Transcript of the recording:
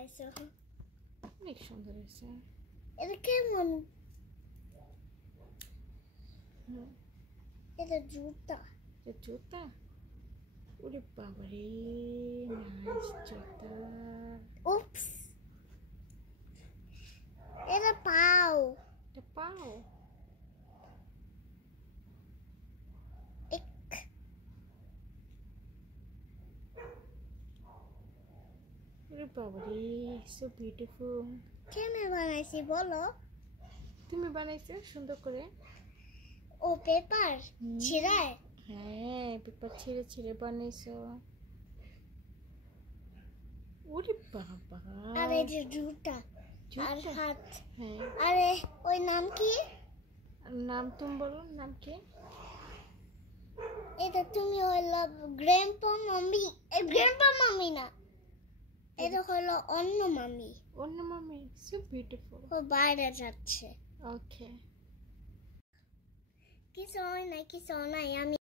বানাইছো অনেক সুন্দর হয়েছে। এটা কেমন? এটা জুতা। এটা জুতা? ওরে বাবারে, নাইস জুতা। উপস, এটা পাও। এটা পাও? এক ওরে বাবারে, সো বিউটিফুল। কেমনে বানাইছি বলো? তুমি বানাইছো সুন্দর করে। ও পেপার ছিঁড়ায়? হ্যাঁ, পেপার ছিঁড়ে ছিঁড়ে বানাইছো। ওরে বাবা, আর এই যে জুতা আর জুতা? হাত। হ্যাঁ। আরে ওই নাম কি? নাম তুমি বলো, নাম কি? এটা তুমি হলো গ্র্যান্ডপা মামি। এই গ্র্যান্ডপা মামি না, এটা হলো অন্য মামি। অন্য মামি, সো বিউটিফুল। ও বাইরে যাচ্ছে। ওকে। কিছু হয় নাই, কিছু নাই, আমি